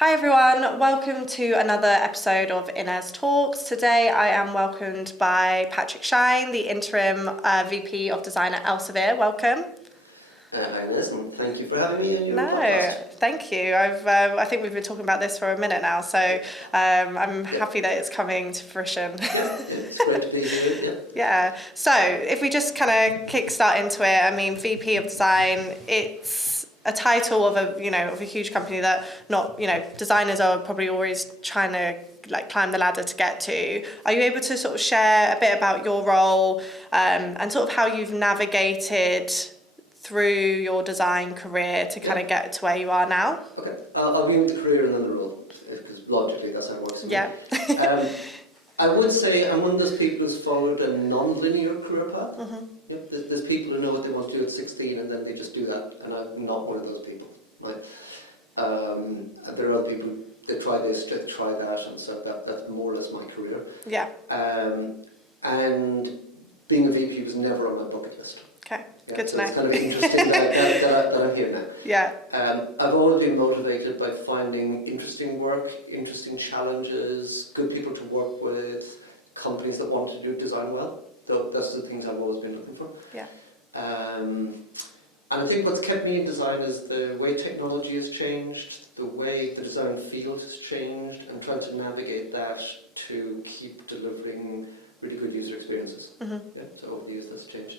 Hi everyone, welcome to another episode of Inez Talks. Today I am welcomed by Patrick Shine, the interim VP of Design at Elsevier. Welcome. Hi Inez, and thank you for having me on your podcast. Thank you. I think we've been talking about this for a minute now, so I'm happy that it's coming to fruition. It's great to be here. Yeah. So if we just kind of kickstart into it, I mean, VP of Design, it's a title of a huge company that designers are probably always trying to climb the ladder to get to. Are you able to sort of share a bit about your role and sort of how you've navigated through your design career to kind of get to where you are now? Okay, I'll begin with the career and then the role, because logically that's how it works. Yeah. I would say I'm one of those people who's followed a non-linear career path. Mm-hmm. There's people who know what they want to do at 16 and then they just do that, and I'm not one of those people. Right? There are other people that try this, try that, and so that's more or less my career. Yeah. And being a VP was never on my bucket list. Okay, yeah, good to know. It's kind of interesting that I'm here now. Yeah. I've always been motivated by finding interesting work, interesting challenges, good people to work with, companies that want to do design well. That's the things I've always been looking for. Yeah. And I think what's kept me in design is the way technology has changed, the way the design field has changed, and trying to navigate that to keep delivering really good user experiences. Mm-hmm. Yeah, so over the years that's changed.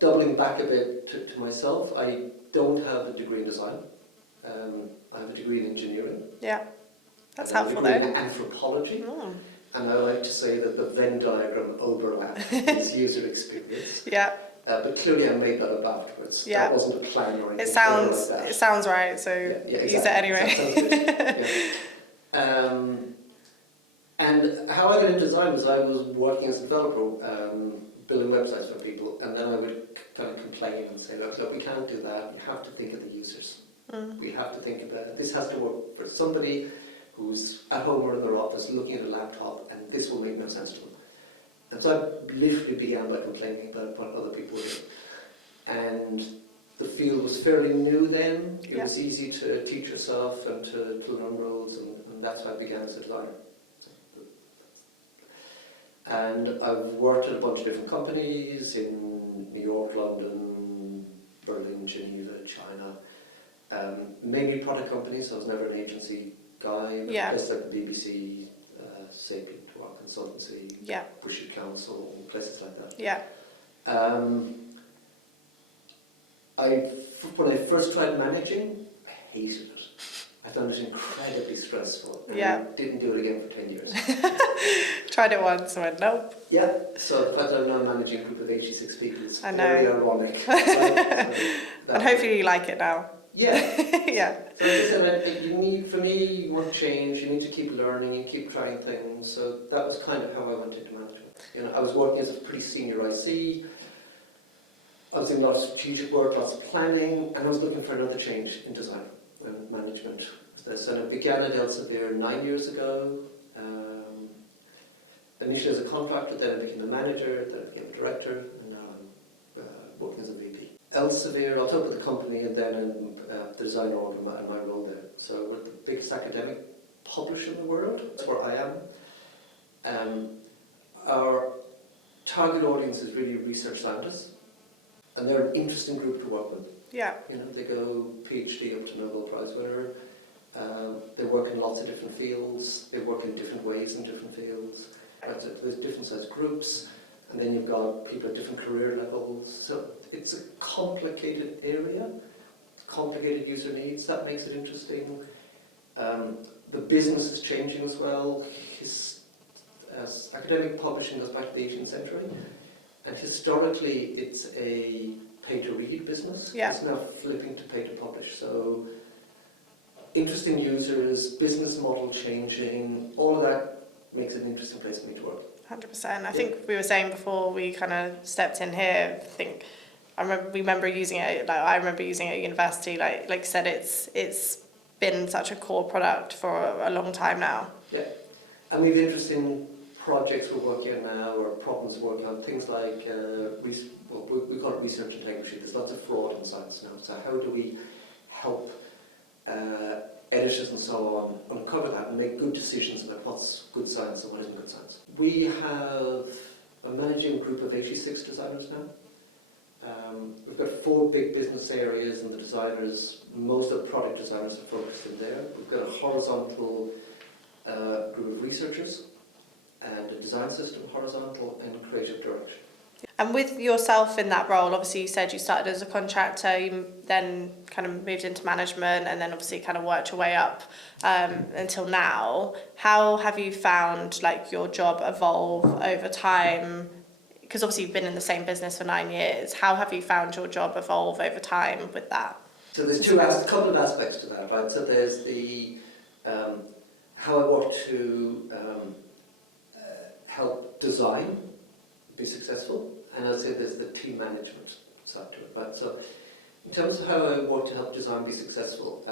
Doubling back a bit to myself, I don't have a degree in design. I have a degree in engineering. Yeah, that's I have helpful a degree though. in anthropology. Mm. And I like to say that the Venn diagram overlap is user experience. Yeah. But clearly I made that up afterwards. Yeah. That wasn't a plan or anything. It sounds like that. It sounds right, so exactly. use it anyway. That sounds good. And how I got into design was I was working as a developer, building websites for people, and then I would kind of complain and say, look, we can't do that. You have to think of the users. Mm. We have to think about this has to work for somebody who's at home or in their office looking at a laptop, and this will make no sense to them. And so I literally began by complaining about what other people were doing. And the field was fairly new then. It was easy to teach yourself and to learn roles, and that's how I began as a designer. And I've worked at a bunch of different companies in New York, London, Berlin, Geneva, China. Mainly product companies. I was never an agency guy. Yeah. Places like the BBC, Sapient, Rock Consultancy, Yeah. British Council, places like that. Yeah. When I first tried managing, I hated it. I found it incredibly stressful. And Yeah. I didn't do it again for 10 years. Tried it once and went, nope. Yeah, so the fact that I'm now managing a group of 86 people is I know. very ironic. And hopefully you like it now. Yeah. Yeah. So as I said, you want to change, you need to keep learning, you keep trying things. So that was kind of how I went into management. I was working as a pretty senior IC. I was doing a lot of strategic work, lots of planning, and I was looking for another change in design and management. So I began at Elsevier 9 years ago. Initially as a contractor, then I became a manager, then I became a director, and now I'm working as a VP. Elsevier, I'll talk about the company and then the design org and my role there. So we're the biggest academic publisher in the world. That's where I am. Our target audience is really research scientists, and they're an interesting group to work with. Yeah. They go PhD up to Nobel Prize winner. They work in lots of different fields. They work in different ways in different fields. So there's different sized groups, and then you've got people at different career levels. So it's a complicated area, complicated user needs. That makes it interesting. The business is changing as well. Academic publishing goes back to the 18th century, and historically it's a pay-to-read business. Yeah. It's now flipping to pay-to-publish. So interesting users, business model changing, all of that makes it an interesting place for me to work. 100%. I think we were saying before we kind of stepped in here, I remember using it, I remember using it at university, like you said, it's been such a core product for a long time now. Yeah, and we have interesting projects we're working on now, or problems we're working on, things like, we call it research integrity. There's lots of fraud in science now, so how do we help editors and so on uncover that and make good decisions about what's good science and what isn't good science. We have a managing group of 86 designers now. We've got 4 big business areas, and the designers, most of the product designers are focused in there. We've got a horizontal group of researchers, and a design system, horizontal, and creative direction. And with yourself in that role, obviously you said you started as a contractor, you then kind of moved into management, and then obviously kind of worked your way up until now. How have you found like your job evolve over time? Because obviously you've been in the same business for 9 years. How have you found your job evolve over time with that? So there's a couple of aspects to that, right? So there's the how I want to help design be successful, and I'd say there's the team management side to it, right? So in terms of how I want to help design be successful,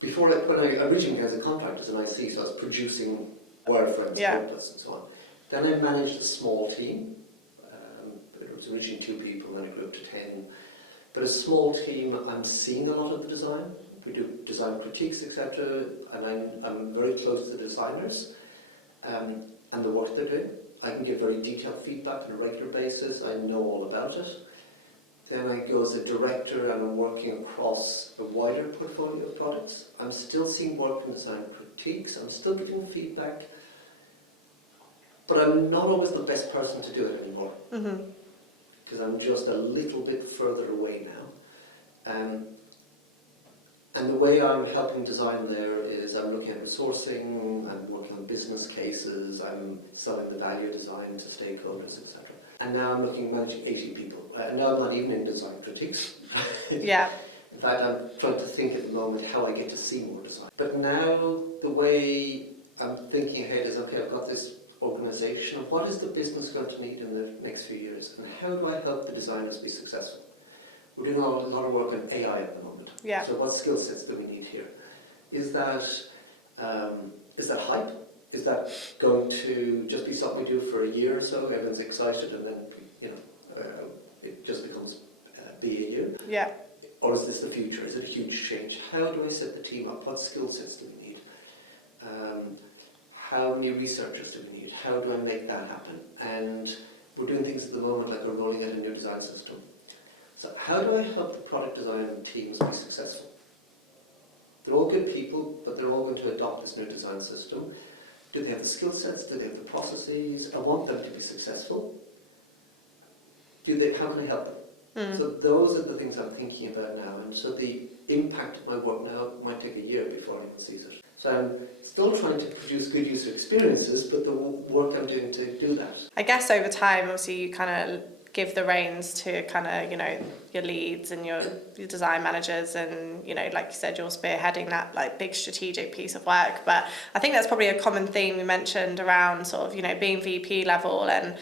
when I originally as a contractor as an IC, so I was producing wireframes, templates and so on. Then I managed a small team. It was originally 2 people, and then it grew up to 10. But a small team, I'm seeing a lot of the design. We do design critiques, etc., and I'm very close to the designers and the work they're doing. I can give very detailed feedback on a regular basis. I know all about it. Then I go as a director, and I'm working across a wider portfolio of products. I'm still seeing work in design critiques. I'm still giving feedback. But I'm not always the best person to do it anymore, because I'm just a little bit further away now. And the way I'm helping design there is I'm looking at resourcing, I'm working on business cases, I'm selling the value of design to stakeholders, etc. And now I'm looking at managing 80 people. And now I'm not even in design critiques. Yeah. In fact, I'm trying to think at the moment how I get to see more design. But now the way I'm thinking ahead is, okay, I've got this organisation. What is the business going to need in the next few years? And how do I help the designers be successful? We're doing a lot of work on AI at the moment. Yeah. So what skill sets do we need here? Is that hype? Is that going to just be something we do for a year or so? Everyone's excited, and then it just becomes BAU. Yeah. Or is this the future? Is it a huge change? How do I set the team up? What skill sets do we need? How many researchers do we need? How do I make that happen? And we're doing things at the moment like we're rolling out a new design system. So how do I help the product design teams be successful? They're all good people, but they're all going to adopt this new design system. Do they have the skill sets? Do they have the processes? I want them to be successful. How can I help them? So those are the things I'm thinking about now. And so the impact of my work now might take a year before anyone sees it. So I'm still trying to produce good user experiences, but the work I'm doing to do that. I guess over time, obviously, you kind of give the reins to kind of, your leads and your design managers, and, like you said, you're spearheading that like big strategic piece of work. But I think that's probably a common theme we mentioned around sort of, being VP level, and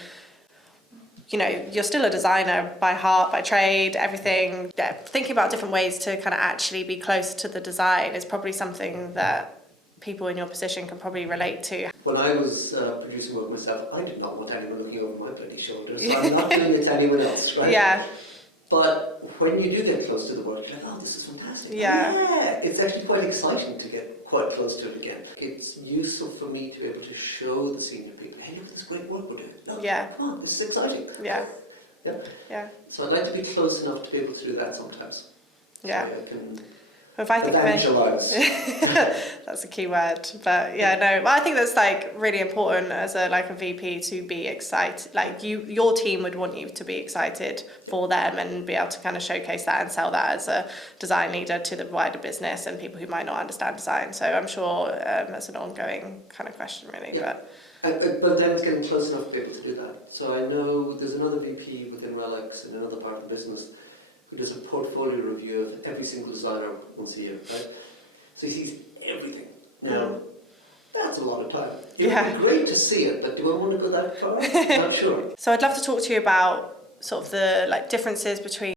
you're still a designer by heart, by trade, everything. Yeah, thinking about different ways to kind of actually be close to the design is probably something that people in your position can probably relate to. When I was producing work myself, I did not want anyone looking over my bloody shoulders, so I'm not doing it to anyone else, right? Yeah. But when you do get close to the work, you're like, oh, this is fantastic. Yeah. Yeah, it's actually quite exciting to get quite close to it again. It's useful for me to be able to show the senior people, hey, look at this great work we're doing. Look, come on, this is exciting. Yeah. Yeah. Yeah. So I'd like to be close enough to be able to do that sometimes. Yeah. So I can if I think evangelise. That's a key word, but I think that's like really important as a VP to be excited. Like your team would want you to be excited for them and be able to kind of showcase that and sell that as a design leader to the wider business and people who might not understand design. So I'm sure that's an ongoing kind of question, really. Yeah. But then it's getting close enough to be able to do that. So I know there's another VP within Relics in another part of the business who does a portfolio review of every single designer once a year, right? So he sees everything. Now, that's a lot of time. It would be great to see it, but do I want to go that far? Not sure. So I'd love to talk to you about sort of the differences between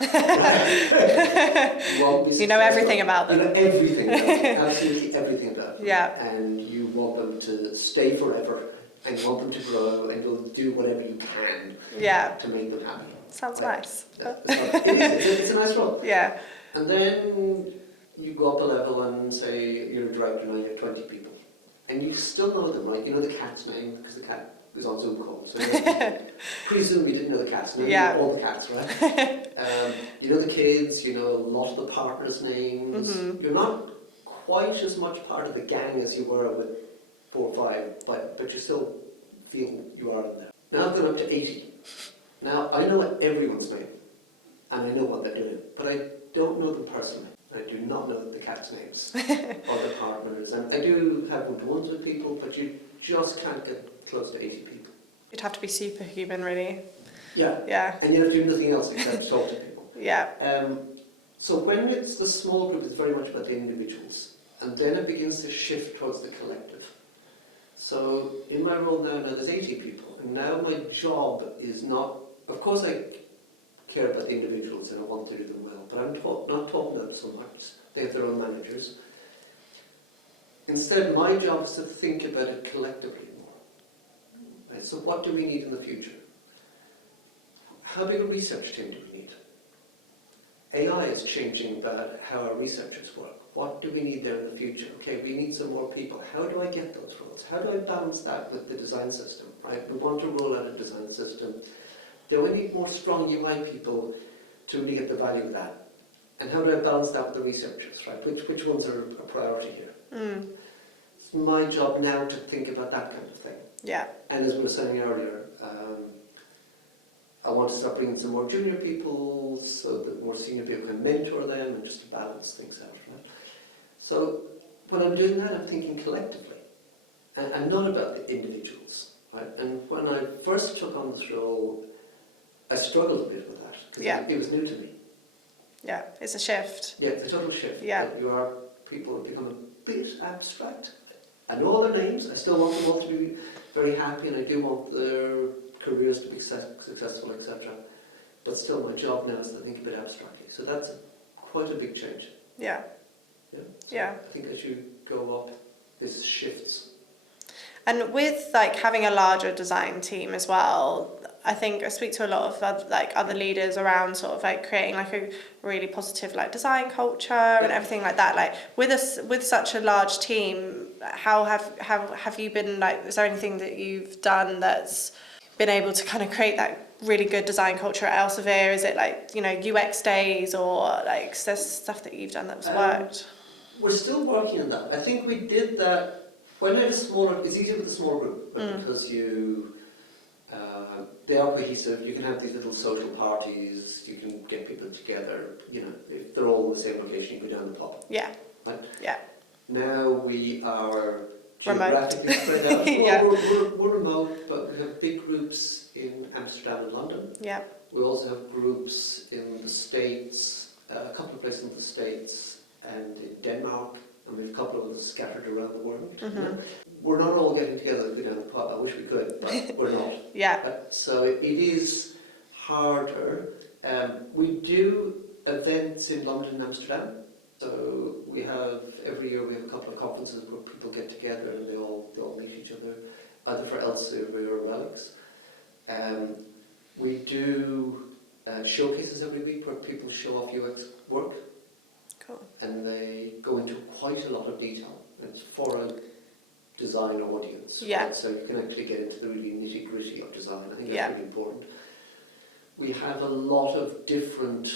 You want to be You know everything about them. You know everything about them, absolutely everything about them. Yeah. And you want them to stay forever, and you want them to grow, and you'll do whatever you can to make them happy. Sounds Right? nice. It's a nice role. Yeah. And then you go up a level and say you're a director now, you have 20 people. And you still know them, right? You know the cat's name, because the cat is on Zoom call. So presume you didn't know the cat's name. Yeah. You know all the cats, right? You know the kids, you know a lot of the partners' names. Mm-hmm. You're not quite as much part of the gang as you were with 4 or 5, but you still feel you are in there. Now I've gone up to 80. Now I know everyone's name, and I know what they're doing, but I don't know them personally. I do not know the cats' names or their partners, and I do have one-to-ones with people, but you just can't get close to 80 people. You'd have to be superhuman, really. Yeah. Yeah. And you have to do nothing else except talk to people. Yeah. So when it's the small group, it's very much about the individuals, and then it begins to shift towards the collective. So in my role now there's 80 people, and now my job is not, of course I care about the individuals and I want to do them well, but I'm not talking about them so much. They have their own managers. Instead, my job is to think about it collectively more. Right? So what do we need in the future? How big a research team do we need? AI is changing about how our researchers work. What do we need there in the future? Okay, we need some more people. How do I get those roles? How do I balance that with the design system? Right? We want to roll out a design system. Do I need more strong UI people to really get the value of that? And how do I balance that with the researchers? Right? Which ones are a priority here? It's my job now to think about that kind of thing. Yeah. And as we were saying earlier, I want to start bringing some more junior people so that more senior people can mentor them and just balance things out. Right? So when I'm doing that, I'm thinking collectively and not about the individuals. Right? And when I first took on this role, I struggled a bit with that because it was new to me. Yeah, it's a shift. Yeah, it's a total shift. Yeah. People have become a bit abstract. I know all their names. I still want them all to be very happy, and I do want their careers to be successful, etc. But still, my job now is to think a bit abstractly. So that's quite a big change. Yeah. Yeah. So Yeah. I think as you go up, this shifts. And with like having a larger design team as well, I think I speak to a lot of other leaders around sort of like creating like a really positive like design culture and everything like that. Like with such a large team, how have you been like? Is there anything that you've done that's been able to kind of create that really good design culture at Elsevier? Is it like UX days or like is there stuff that you've done that's worked? We're still working on that. I think we did that. When I had a smaller, it's easier with a smaller group because they are cohesive. You can have these little social parties. You can get people together. If they're all in the same location, you go down the pub. Yeah. Right? Yeah. Now we are Remote. geographically spread out. Yeah. We're remote, but we have big groups in Amsterdam and London. Yeah. We also have groups in the States, a couple of places in the States, and in Denmark. And we have a couple of others scattered around the world. Mm-hmm. We're not all getting together to go down the pub. I wish we could, but we're not. Yeah. So it is harder. We do events in London and Amsterdam. So we have, every year we have a couple of conferences where people get together and they all meet each other, either for Elsevier or Relics. We do showcases every week where people show off UX work. Cool. And they go into quite a lot of detail. It's for a design audience. Yeah. Right? So you can actually get into the really nitty-gritty of design. I think that's really important. We have a lot of different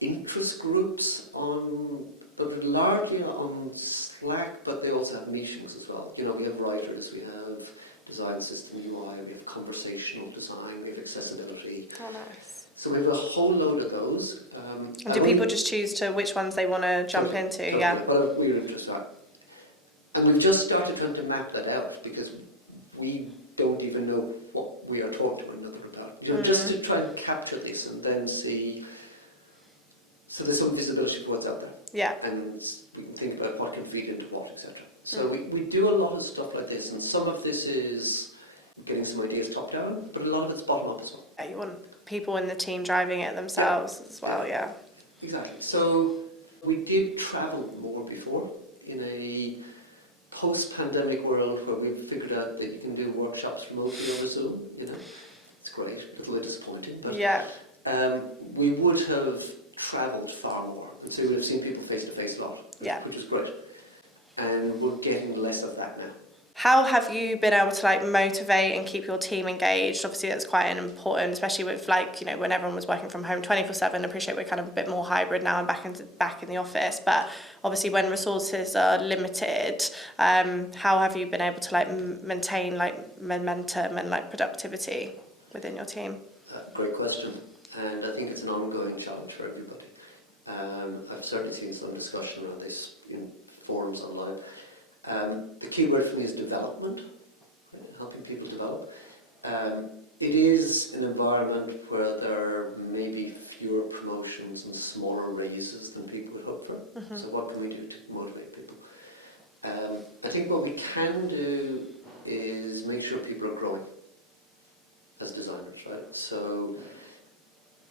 interest groups largely on Slack, but they also have meetings as well. We have writers, we have design system UI, we have conversational design, we have accessibility. Oh, nice. So we have a whole load of those. And do people just choose to which ones they want to jump into? Yeah. Well, we're interested. And we've just started trying to map that out because we don't even know what we are talking to one another about. Just to try and capture this and then see. So there's some visibility for what's out there. Yeah. And we can think about what can feed into what, etc. So we do a lot of stuff like this, and some of this is getting some ideas top down, but a lot of it's bottom up as well. Yeah, you want people in the team driving it themselves as well, yeah. Exactly. So we did travel more before in a post-pandemic world where we figured out that you can do workshops remotely over Zoom. It's great, a little bit disappointing, but Yeah. we would have travelled far more, and so we would have seen people face to face a lot, Yeah. which was great. And we're getting less of that now. How have you been able to like motivate and keep your team engaged? Obviously that's quite an important, especially with when everyone was working from home 24/7. I appreciate we're kind of a bit more hybrid now and back in the office, but obviously when resources are limited, how have you been able to maintain momentum and productivity within your team? Great question, and I think it's an ongoing challenge for everybody. I've certainly seen some discussion around this in forums online. The key word for me is development, helping people develop. It is an environment where there are maybe fewer promotions and smaller raises than people would hope for. So what can we do to motivate people? I think what we can do is make sure people are growing as designers, right? So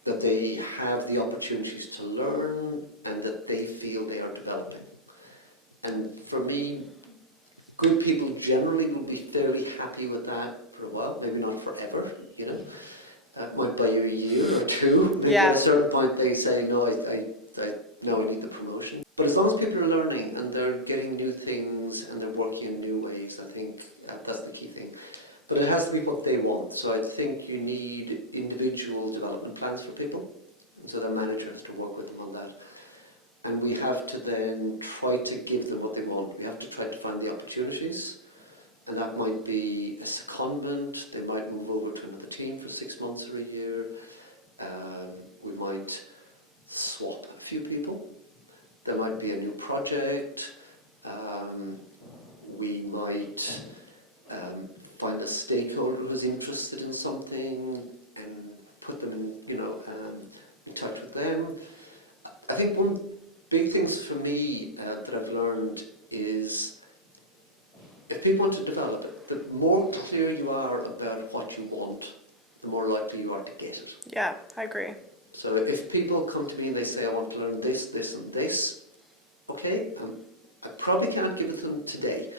that they have the opportunities to learn and that they feel they are developing. And for me, good people generally will be fairly happy with that for a while, maybe not forever, It might buy you a year or two. Maybe at a certain point they say, no, I need the promotion. But as long as people are learning and they're getting new things and they're working in new ways, I think that's the key thing. But it has to be what they want. So I think you need individual development plans for people. And so the manager has to work with them on that. And we have to then try to give them what they want. We have to try to find the opportunities. And that might be a secondment. They might move over to another team for 6 months or a year. We might swap a few people. There might be a new project. We might find a stakeholder who's interested in something and put them in touch with them. I think one big things for me that I've learned is if people want to develop it, the more clear you are about what you want, the more likely you are to get it. Yeah, I agree. So if people come to me and they say, I want to learn this, this and this, okay, I probably can't give it to them today,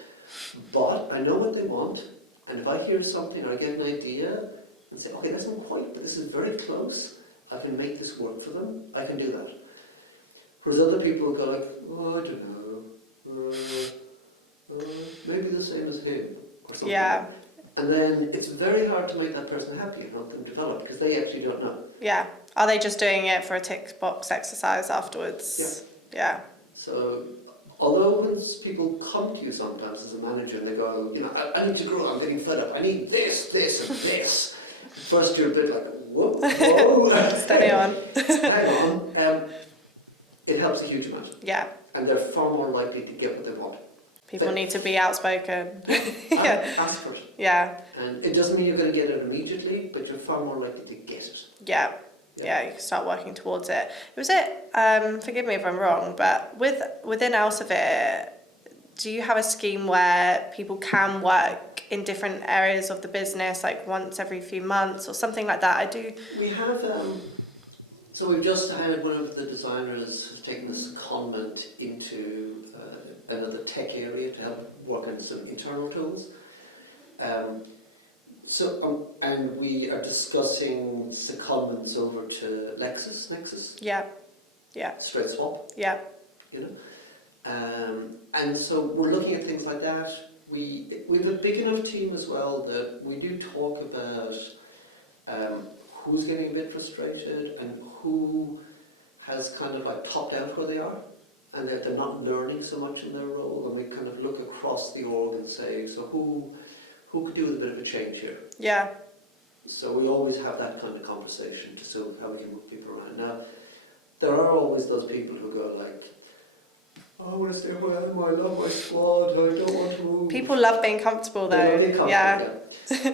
but I know what they want, and if I hear something or I get an idea and say, okay, that's not quite, but this is very close, I can make this work for them, I can do that. Whereas other people go like, oh, I don't know, maybe the same as him, or something. Yeah. And then it's very hard to make that person happy and help them develop, because they actually don't know. Yeah. Are they just doing it for a tick box exercise afterwards? Yeah. So, although when people come to you sometimes as a manager and they go, I need to grow, I'm getting fed up, I need this, this and this. First you're a bit like, whoa. Steady on. Hang on. It helps a huge amount. Yeah. And they're far more likely to get what they want. People need to be outspoken. Ask for it. Yeah. And it doesn't mean you're going to get it immediately, but you're far more likely to get it. Yeah. Yeah, you can start working towards it. Forgive me if I'm wrong, but within Elsevier, do you have a scheme where people can work in different areas of the business, like once every few months or something like that? I do. We have, so we've just had one of the designers who's taken this secondment into another tech area to help work on some internal tools. And we are discussing secondments over to Nexus. Yeah. Yeah. Straight swap. Yeah. And so we're looking at things like that. We have a big enough team as well that we do talk about who's getting a bit frustrated and who has kind of like topped out where they are and that they're not learning so much in their role, and we kind of look across the org and say, so who could do with a bit of a change here? Yeah. So we always have that kind of conversation to see how we can move people around. Now, there are always those people who go like, I want to stay where I am, I love my squad, I don't want to move. People love being comfortable though. They love being comfortable, yeah.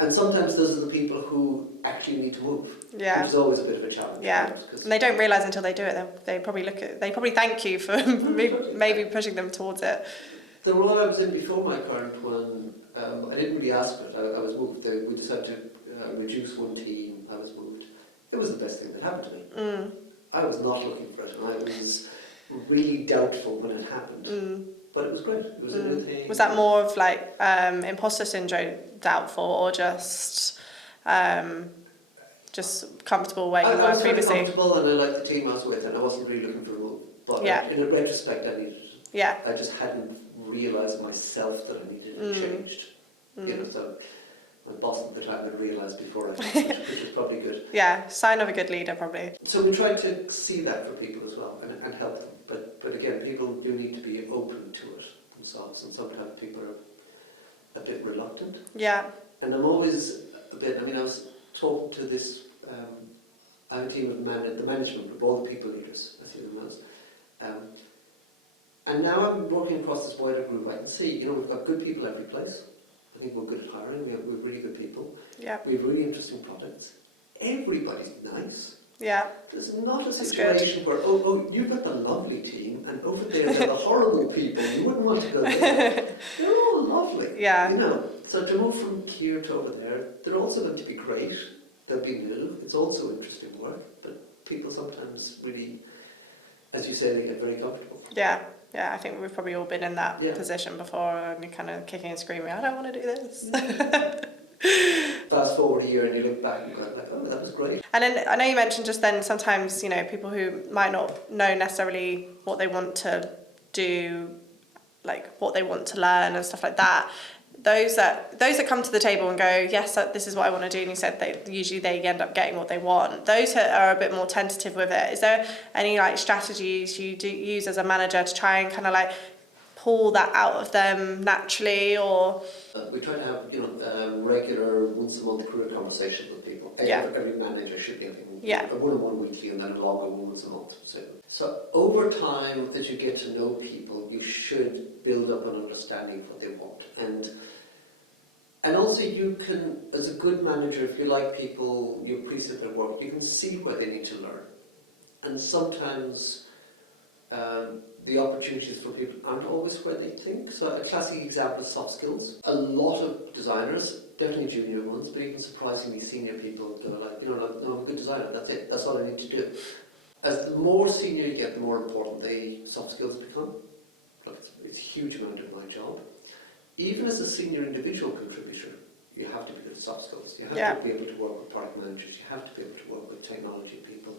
And sometimes those are the people who actually need to move. Yeah. Which is always a bit of a challenge. Yeah. And they don't realise until they do it. They probably thank you for maybe pushing them towards it. The role I was in before my current one, I didn't really ask for it. I was moved. We decided to reduce one team. I was moved. It was the best thing that happened to me. I was not looking for it, and I was really doubtful when it happened. But it was great. It was a new thing. Was that more of like imposter syndrome, doubtful, or just comfortable where you were I was previously? very comfortable, and I liked the team I was with, and I wasn't really looking for a move. But in retrospect, I needed it. Yeah. I just hadn't realised myself that I needed it changed. You know, so my boss at the time had realised before I did, which was probably good. Yeah, sign of a good leader, probably. So we tried to see that for people as well and help them. But again, people do need to be open to it themselves, and sometimes people are a bit reluctant. Yeah. And I'm always a bit, I was talking to this, I have a team of the management group, all the people leaders, I see them as. And now I'm working across this wider group, I can see, we've got good people every place. I think we're good at hiring, we have really good people. Yeah. We have really interesting products. Everybody's nice. Yeah. There's not a situation where, you've got the lovely team, and over there they're the horrible people, you wouldn't want to go there. They're all lovely. Yeah. So to move from here to over there, they're also going to be great. They'll be new. It's also interesting work, but people sometimes really, as you say, they get very comfortable. Yeah. Yeah, I think we've probably all been in that position before, and you're kind of kicking and screaming, I don't want to do this. Fast forward a year and you look back and you go like, oh, that was great. And then I know you mentioned just then sometimes, people who might not know necessarily what they want to do, like what they want to learn and stuff like that. Those that come to the table and go, yes, this is what I want to do, and you said they end up getting what they want. Those who are a bit more tentative with it, is there any strategies you do use as a manager to try and kind of pull that out of them naturally, or? We try to have regular once-a-month career conversations with people. Every manager should be having a one-on-one weekly and then a longer one once a month. So over time, as you get to know people, you should build up an understanding of what they want. And also you can, as a good manager, if you like people, you appreciate their work, you can see what they need to learn. And sometimes the opportunities for people aren't always where they think. So a classic example is soft skills. A lot of designers, definitely junior ones, but even surprisingly senior people, they're like, no, I'm a good designer, that's it, that's all I need to do. As the more senior you get, the more important the soft skills become. Look, it's a huge amount of my job. Even as a senior individual contributor, you have to be good at soft skills. You have to be able to work with product managers, you have to be able to work with technology people,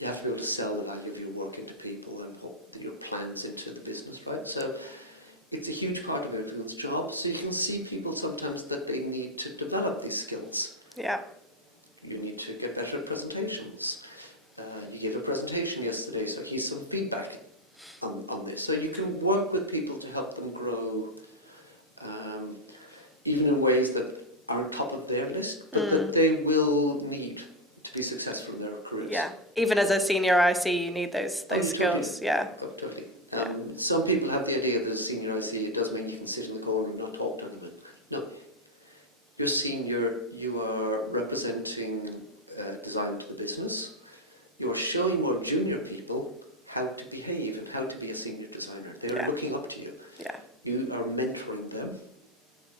you have to be able to sell the value of your work into people and put your plans into the business, right? So it's a huge part of everyone's job. So you can see people sometimes that they need to develop these skills. Yeah. You need to get better at presentations. You gave a presentation yesterday, so here's some feedback on this. So you can work with people to help them grow, even in ways that aren't top of their list, but that they will need to be successful in their careers. Yeah, even as a senior IC, you need those skills. Totally. Yeah. Oh, totally. Some people have the idea that as a senior IC, it does mean you can sit in the corner and not talk to anyone. No. You're senior, you are representing design to the business. You are showing more junior people how to behave and how to be a senior designer. They're looking up to you. Yeah. You are mentoring them.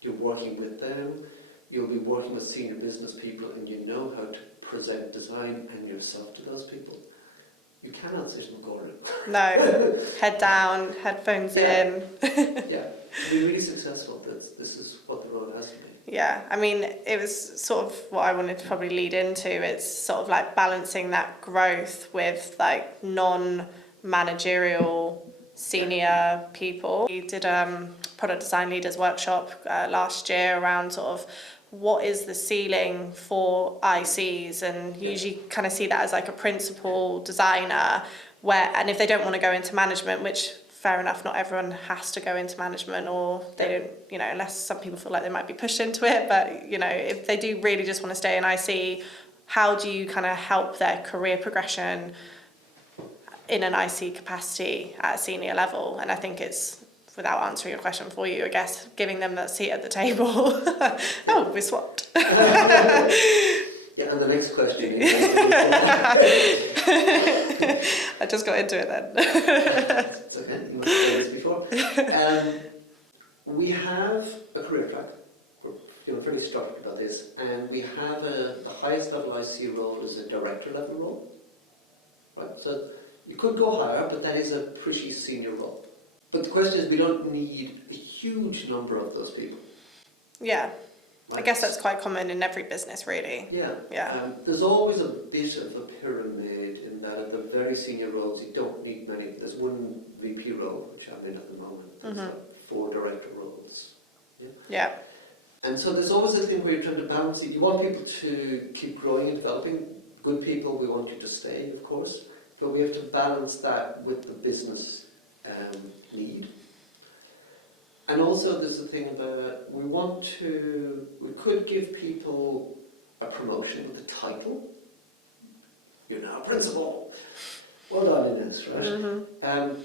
You're working with them. You'll be working with senior business people, and you know how to present design and yourself to those people. You cannot sit in the corner. No. Head down, headphones in. To be really successful, this is what the road has to be. Yeah, it was sort of what I wanted to probably lead into. It's sort of balancing that growth with non-managerial senior people. We did a product design leaders workshop last year around sort of what is the ceiling for ICs, and usually kind of see that as a principal designer and if they don't want to go into management, which fair enough, not everyone has to go into management, or they don't, unless some people feel like they might be pushed into it, but if they do really just want to stay in IC, how do you kind of help their career progression in an IC capacity at a senior level? And I think it's, without answering your question for you, I guess, giving them that seat at the table. Oh, we swapped. Yeah, and the next question is... I just got into it then. It's okay, you must have done this before. We have a career track. pretty structured about this, and we have the highest level I see role is a director level role, right? So you could go higher, but that is a pretty senior role. But the question is, we don't need a huge number of those people. Yeah. Right? I guess that's quite common in every business, really. Yeah. Yeah. There's always a bit of a pyramid in that at the very senior roles you don't need many. There's one VP role, which I'm in at the moment. There's like 4 director roles. Yeah. Yeah. And so there's always a thing where you're trying to balance it. You want people to keep growing and developing. Good people, we want you to stay, of course. But we have to balance that with the business need. And also there's a thing about we could give people a promotion with a title. You're now principal. Well done, Inez, right?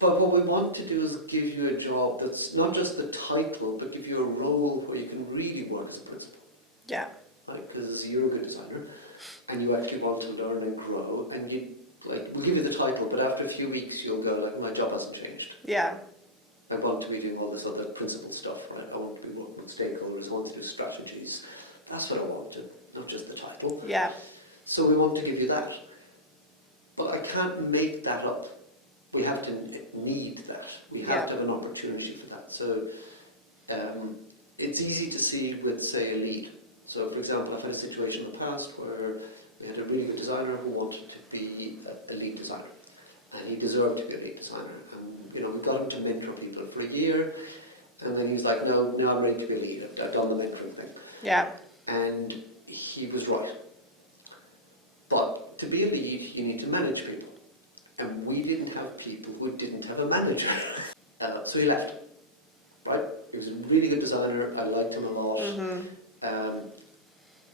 But what we want to do is give you a job that's not just the title, but give you a role where you can really work as a principal. Yeah. Right? Because you're a good designer, and you actually want to learn and grow, and we'll give you the title, but after a few weeks you'll go like, my job hasn't changed. Yeah. I want to be doing all this other principal stuff, right? I want to be working with stakeholders, I want to do strategies. That's what I want to, not just the title. Yeah. So we want to give you that. But I can't make that up. We have to need that. We have to have an opportunity for that. So it's easy to see with, say, a lead. So, for example, I've had a situation in the past where we had a really good designer who wanted to be a lead designer. And he deserved to be a lead designer. And, we got him to mentor people for a year. And then he's like, no, I'm ready to be a lead. I've done the mentoring thing. Yeah. And he was right. But to be a lead, you need to manage people. And we didn't have people who didn't have a manager. So he left. Right? He was a really good designer. I liked him a lot.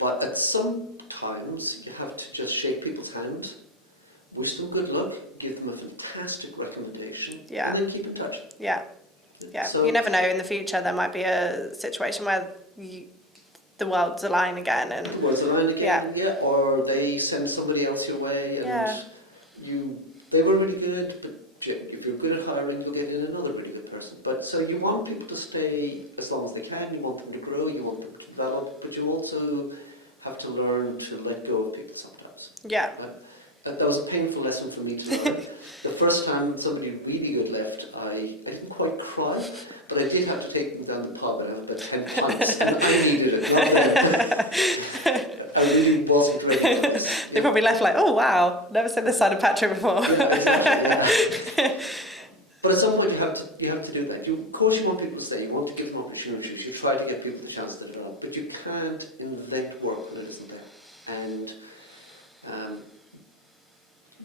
But at some times, you have to just shake people's hand, wish them good luck, give them a fantastic recommendation, and then keep in touch. Yeah. Yeah. So, you never know, in the future there might be a situation where the world's aligned again. And the world's aligned again, or they send somebody else your way, and they were really good, but if you're good at hiring, you'll get in another really good person. But so you want people to stay as long as they can, you want them to grow, you want them to develop, but you also have to learn to let go of people sometimes. Yeah. That was a painful lesson for me to learn. The first time somebody really good left, I didn't quite cry, but I did have to take them down the pub and have about 10 pints, and I needed it. I really wasn't ready for this. They probably left like, oh wow, never seen this side of Patrick before. Yeah, exactly, yeah. But at some point you have to do that. Of course you want people to stay, you want to give them opportunities, you try to get people the chance to develop, but you can't invent work when it isn't there. And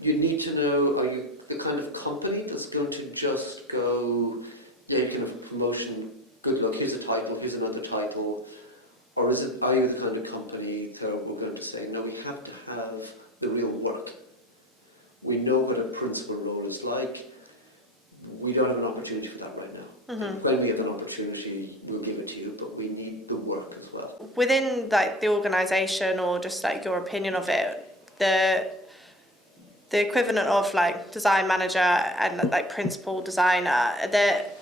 you need to know, are you the kind of company that's going to just go, you can have a promotion, good luck, here's a title, here's another title, or are you the kind of company that we're going to say, no, we have to have the real work. We know what a principal role is like. We don't have an opportunity for that right now. When we have an opportunity, we'll give it to you, but we need the work as well. Within the organisation, or just your opinion of it, the equivalent of design manager and principal designer,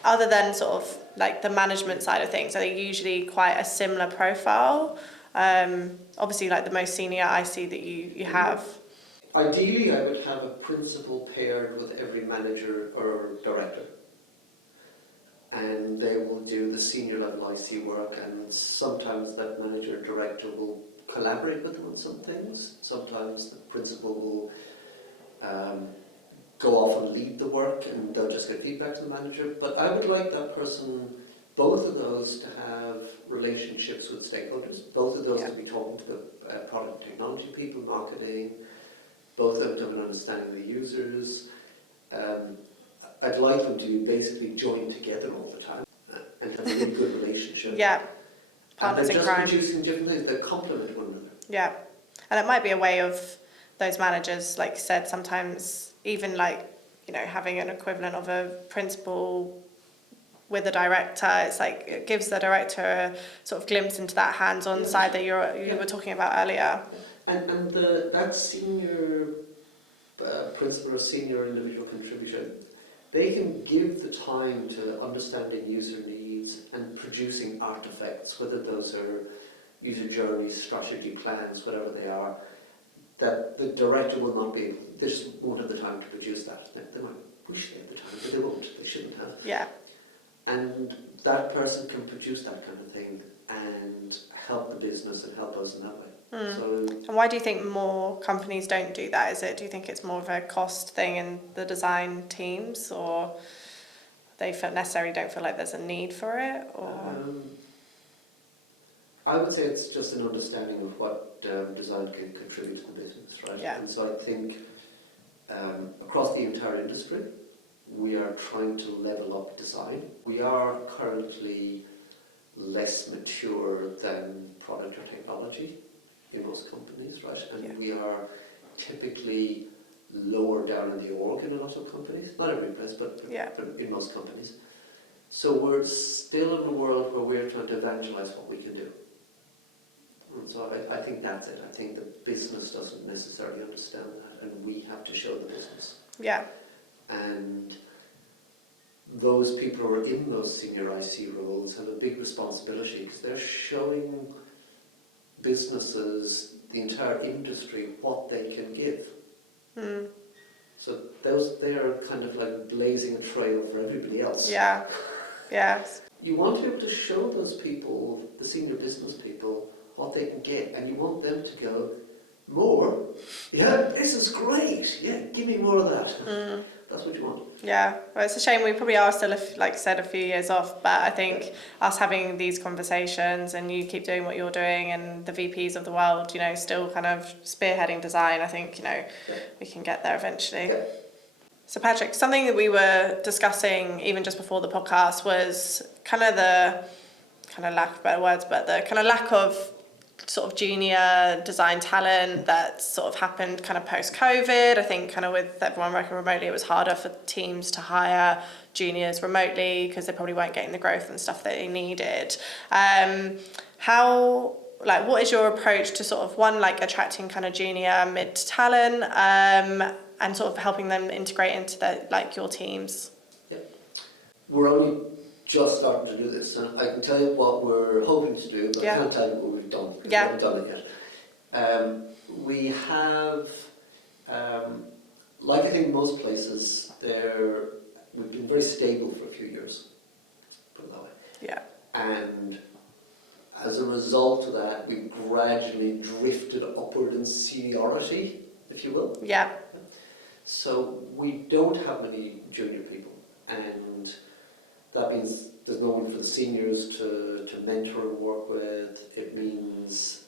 other than sort of the management side of things, are they usually quite a similar profile? Obviously the most senior I see that you have. Ideally, I would have a principal paired with every manager or director. And they will do the senior level IC work, and sometimes that manager or director will collaborate with them on some things. Sometimes the principal will go off and lead the work, and they'll just get feedback to the manager. But I would like that person, both of those, to have relationships with stakeholders, both of those to be talking to the product and technology people, marketing, both of them to have an understanding of the users. I'd like them to basically join together all the time and have a really good relationship. Yeah, partners in crime. And they're just producing different things that complement one another. Yeah, and it might be a way of those managers, like you said, sometimes even having an equivalent of a principal with a director. It's it gives the director a sort of glimpse into that hands-on side that you were talking about earlier. And that senior principal or senior individual contributor, they can give the time to understanding user needs, needs and producing artifacts, whether those are user journeys, strategy plans, whatever they are, that the director will not be able, they just won't have the time to produce that. They might wish they had the time, but they won't, they shouldn't have. Yeah. And that person can produce that kind of thing and help the business and help us in that way. So, and why do you think more companies don't do that? Do you think it's more of a cost thing in the design teams, or they necessarily don't feel like there's a need for it? Or I would say it's just an understanding of what design can contribute to the business, right? Yeah. And so I think across the entire industry, we are trying to level up design. We are currently less mature than product or technology in most companies, right? And we are typically lower down in the org in a lot of companies. Not every place, but in most companies. So we're still in a world where we're trying to evangelize what we can do. And so I think that's it. I think the business doesn't necessarily understand that, and we have to show the business. Yeah. And those people who are in those senior IC roles have a big responsibility because they're showing businesses, the entire industry, what they can give. So they are kind of like blazing a trail for everybody else. Yeah. Yes. You want to be able to show those people, the senior business people, what they can get, and you want them to go, more? Yeah, this is great. Yeah, give me more of that. That's what you want. Yeah, well, it's a shame we probably are still, like I said, a few years off, but I think us having these conversations and you keep doing what you're doing and the VPs of the world, still kind of spearheading design, I think, we can get there eventually. Yeah. So Patrick, something that we were discussing even just before the podcast was kind of lack of better words, but the kind of lack of sort of junior design talent that sort of happened kind of post-COVID. I think kind of with everyone working remotely, it was harder for teams to hire juniors remotely because they probably weren't getting the growth and stuff that they needed. What is your approach to sort of attracting kind of junior mid talent and sort of helping them integrate into your teams? Yeah. We're only just starting to do this, and I can tell you what we're hoping to do, but I can't tell you what we've done. We haven't done it yet. We have, like I think most places, we've been very stable for a few years, put it that way. Yeah. And as a result of that, we've gradually drifted upward in seniority, if you will. Yeah. So we don't have many junior people, and that means there's no one for the seniors to mentor and work with. It means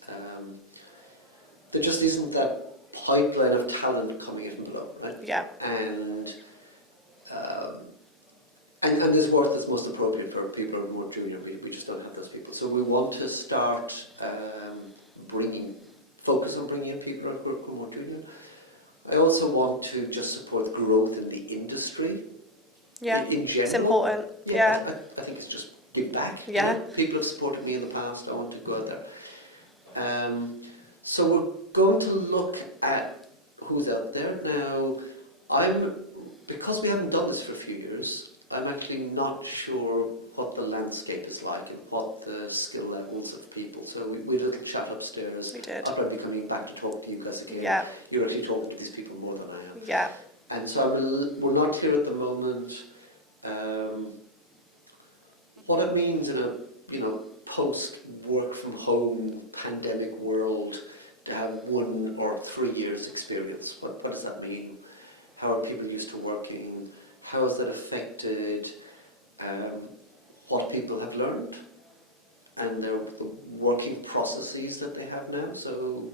there just isn't that pipeline of talent coming in from below, right? Yeah. And there's work that's most appropriate for people who are more junior. We just don't have those people. So we want to start focus on bringing in people who are more junior. I also want to just support growth in the industry. Yeah, in general. it's important. Yeah. I think it's just give back. Yeah. People have supported me in the past. I want to go out there. So we're going to look at who's out there now. Because we haven't done this for a few years, I'm actually not sure what the landscape is like and what the skill levels of people. So we had a little chat upstairs. We did. I'll probably be coming back to talk to you guys again. Yeah. You're actually talking to these people more than I am. Yeah. And so we're not clear at the moment what it means in a post work from home pandemic world to have 1 or 3 years experience. What does that mean? How are people used to working? How has that affected what people have learned and the working processes that they have now? So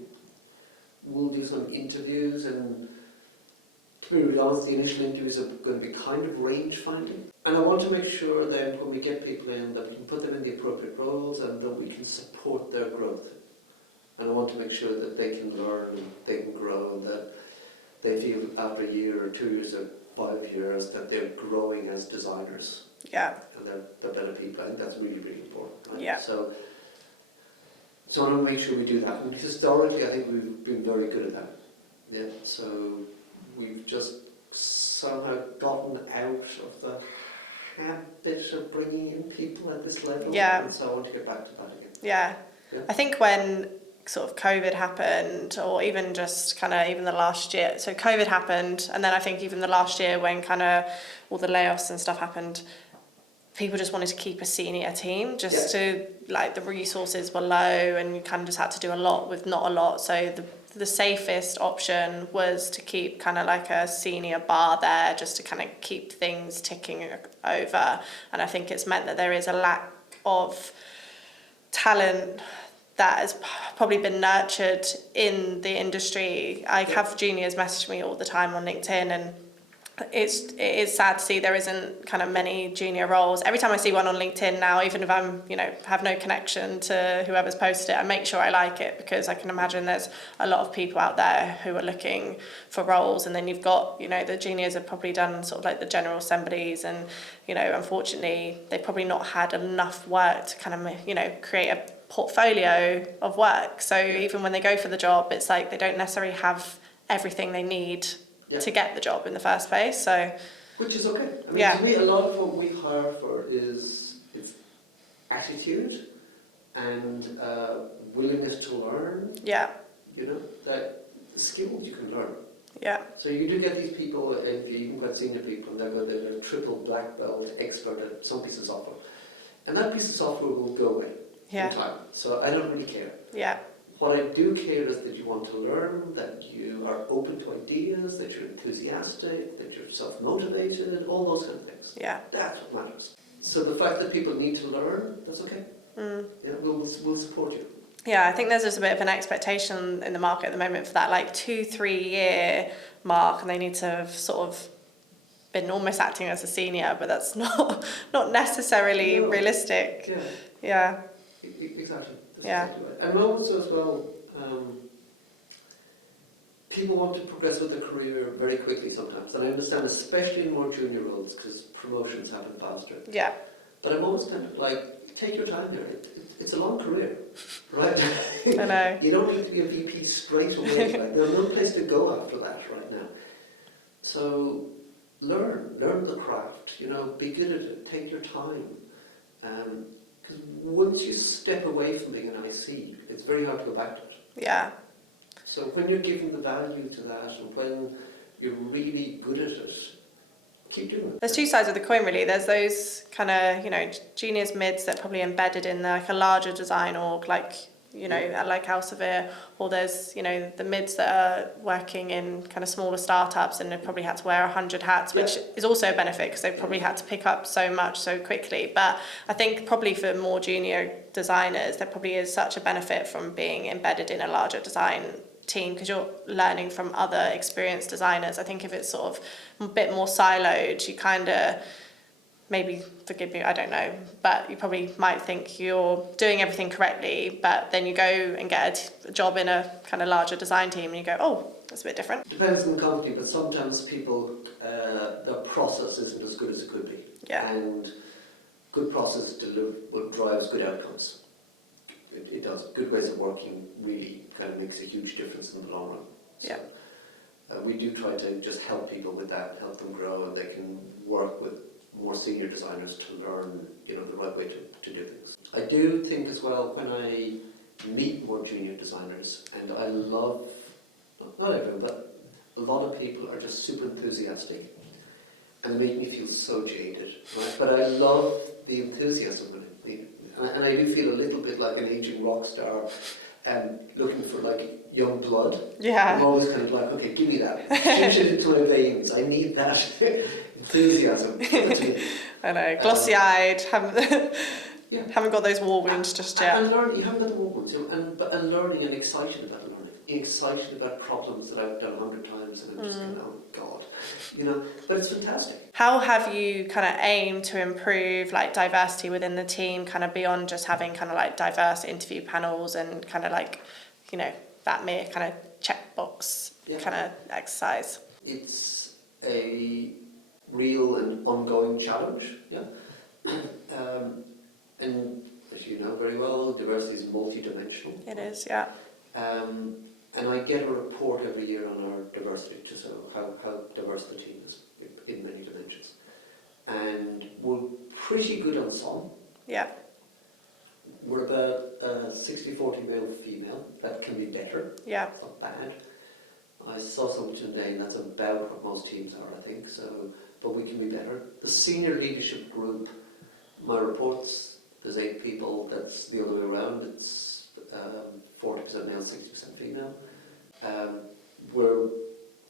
we'll do some interviews, and to be really honest, the initial interviews are going to be kind of range finding. And I want to make sure that when we get people in, that we can put them in the appropriate roles and that we can support their growth. And I want to make sure that they can learn, they can grow, and that they feel after a year or 2 years or 5 years that they're growing as designers. Yeah. And they're better people. I think that's really, really important. Right? Yeah. So I want to make sure we do that. And historically, I think we've been very good at that. Yeah. So we've just somehow gotten out of the habit of bringing in people at this level. Yeah. And so I want to get back to that again. Yeah. Yeah. I think when sort of COVID happened, or even just kind of even the last year, so COVID happened, and then I think even the last year when kind of all the layoffs and stuff happened, people just wanted to keep a senior team just to, like, the resources were low and you kind of just had to do a lot with not a lot. So the safest option was to keep kind of like a senior bar there just to kind of keep things ticking over. And I think it's meant that there is a lack of talent that has probably been nurtured in the industry. I have juniors message me all the time on LinkedIn, and it is sad to see there isn't kind of many junior roles. Every time I see one on LinkedIn now, even if I'm, have no connection to whoever's posted it, I make sure I like it, because I can imagine there's a lot of people out there who are looking for roles. And then you've got, the juniors have probably done sort of like the general assemblies, and, unfortunately, they've probably not had enough work to kind of, create a portfolio of work. So even when they go for the job, it's like they don't necessarily have everything they need to get the job in the first place. So, which is okay. I mean, to me, a lot of what we hire for is attitude and willingness to learn. Yeah. That skills you can learn. Yeah. So you do get these people, if you even got senior people, and they're triple black belt expert at some piece of software, and that piece of software will go away in time. So I don't really care. Yeah. What I do care is that you want to learn, that you are open to ideas, that you're enthusiastic, that you're self-motivated, all those kind of things. Yeah. That's what matters. So the fact that people need to learn, that's okay. We'll support you. Yeah, I think there's just a bit of an expectation in the market at the moment for that 2-3 year mark, and they need to have sort of been almost acting as a senior, but that's not necessarily realistic. Yeah. Exactly. That's yeah. exactly right. And also as well, people want to progress with their career very quickly sometimes, and I understand, especially in more junior roles, because promotions happen faster. Yeah. But I'm always kind of like, take your time here. It's a long career, right? I know. You don't need to be a VP straight away. There's no place to go after that right now. So learn the craft. Be good at it. Take your time. Because once you step away from being an IC, it's very hard to go back to it. Yeah. So when you're giving the value to that, and when you're really good at it, keep doing it. There's two sides of the coin, really. There's those kind of, juniors, mids that are probably embedded in a larger design org, like Elsevier, or there's, the mids that are working in kind of smaller startups and have probably had to wear 100 hats, which is also a benefit because they've probably had to pick up so much so quickly. But I think probably for more junior designers, there probably is such a benefit from being embedded in a larger design team, because you're learning from other experienced designers. I think if it's sort of a bit more siloed, you kind of, maybe, forgive me, I don't know, but you probably might think you're doing everything correctly, but then you go and get a job in a kind of larger design team and you go, oh, that's a bit different. Depends on the company, but sometimes people, their process isn't as good as it could be. Yeah. And good process drives good outcomes. It does. Good ways of working really kind of makes a huge difference in the long run. So, we do try to just help people with that, help them grow, and they can work with more senior designers to learn, the right way to do things. I do think as well, when I meet more junior designers, and I love, not everyone, but a lot of people are just super enthusiastic, and they make me feel so jaded, right? But I love the enthusiasm in it. And I do feel a little bit like an aging rock star, looking for young blood. Yeah. I'm always kind of like, okay, give me that. Shoot it into my veins. I need that enthusiasm. I know, glossy-eyed, haven't got those war wounds just yet. And learning, you haven't got the war wounds, and learning and excited about learning. Excited about problems that I've done 100 times, and I'm just going, oh God, but it's fantastic. How have you kind of aimed to improve diversity within the team, kind of beyond just having kind of diverse interview panels and kind of that mere kind of checkbox kind of exercise? It's a real and ongoing challenge, and as you know very well, diversity is multi-dimensional. It is, yeah. And I get a report every year on our diversity, just how diverse the team is in many dimensions. and we're pretty good on some. Yeah. We're about 60-40 male female. That can be better. Yeah. It's not bad. I saw something today, and that's about what most teams are, I think. So, but we can be better. The senior leadership group, my reports, there's 8 people. That's the other way around. It's 40% male, 60% female. We're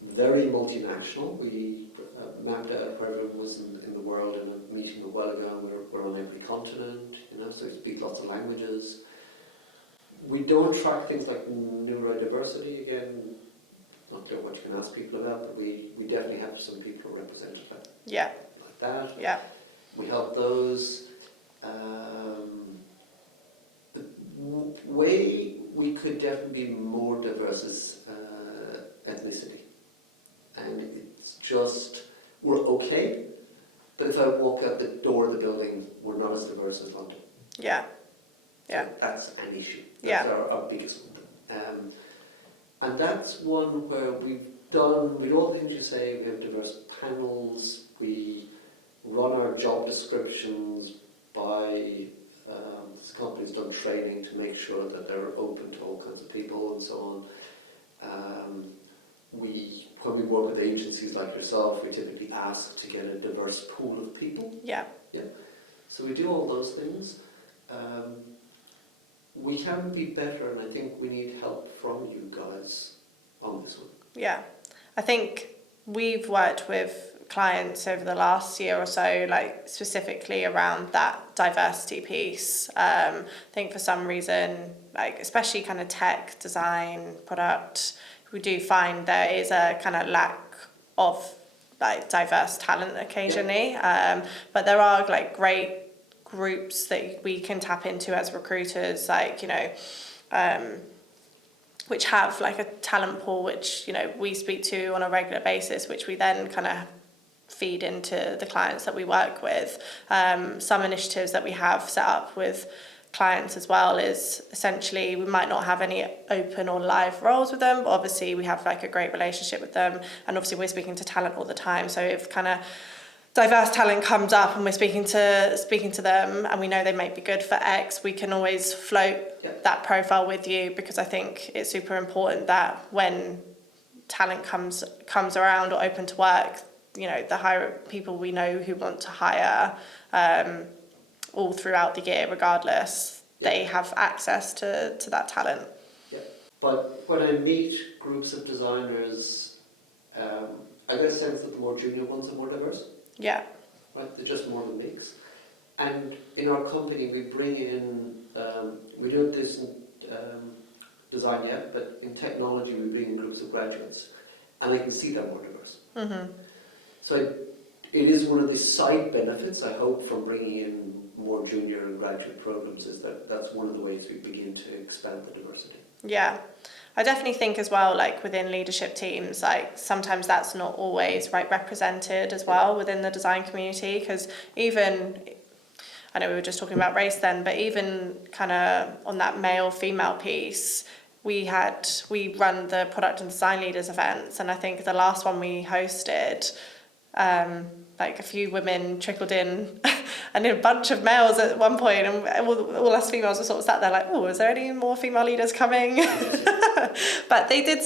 very multinational. We mapped out where everyone was in the world in a meeting a while ago. We're on every continent, so we speak lots of languages. We don't track things like neurodiversity, again, not clear what you can ask people about, but we definitely have some people who are represented Yeah. like that. Yeah. We help those. The way we could definitely be more diverse is ethnicity. And it's just, we're okay, but if I walk out the door of the building, we're not as diverse as London. Yeah. Yeah. So that's an issue. Yeah. That's our biggest one. And that's one where we do all the things you say. We have diverse panels. We run our job descriptions by, this company's done training to make sure that they're open to all kinds of people and so on. When we work with agencies like yourself, we typically ask to get a diverse pool of people. Yeah. Yeah. So we do all those things. We can be better, and I think we need help from you guys on this one. Yeah. I think we've worked with clients over the last year or so, like specifically around that diversity piece. I think for some reason, like especially kind of tech, design, product, we do find there is a kind of lack of like diverse talent occasionally. Yeah. But there are like great groups that we can tap into as recruiters, like, which have like a talent pool, which, we speak to on a regular basis, which we then kind of feed into the clients that we work with. Some initiatives that we have set up with clients as well is essentially we might not have any open or live roles with them, but obviously we have like a great relationship with them, and obviously we're speaking to talent all the time. So if kind of diverse talent comes up and we're speaking to them and we know they might be good for X, we can always float that profile with you, because I think it's super important that when talent comes around or open to work, the hire people we know who want to hire all throughout the year regardless, they have access to that talent. Yeah, but when I meet groups of designers, I get a sense that the more junior ones are more diverse. Yeah. Right, they're just more of a mix. And in our company, we bring in, we don't do this in design yet, but in technology, we bring in groups of graduates, and I can see them more diverse. Mm-hmm. So it is one of the side benefits, I hope, from bringing in more junior and graduate programs, is that that's one of the ways we begin to expand the diversity. Yeah. I definitely think as well, like within leadership teams, like sometimes that's not always represented as well within the design community, because even, I know we were just talking about race then, but even kind of on that male-female piece, we run the product and design leaders events, and I think the last one we hosted, like a few women trickled in and a bunch of males at one point, and all us females were sort of sat there like, oh, is there any more female leaders coming? But they did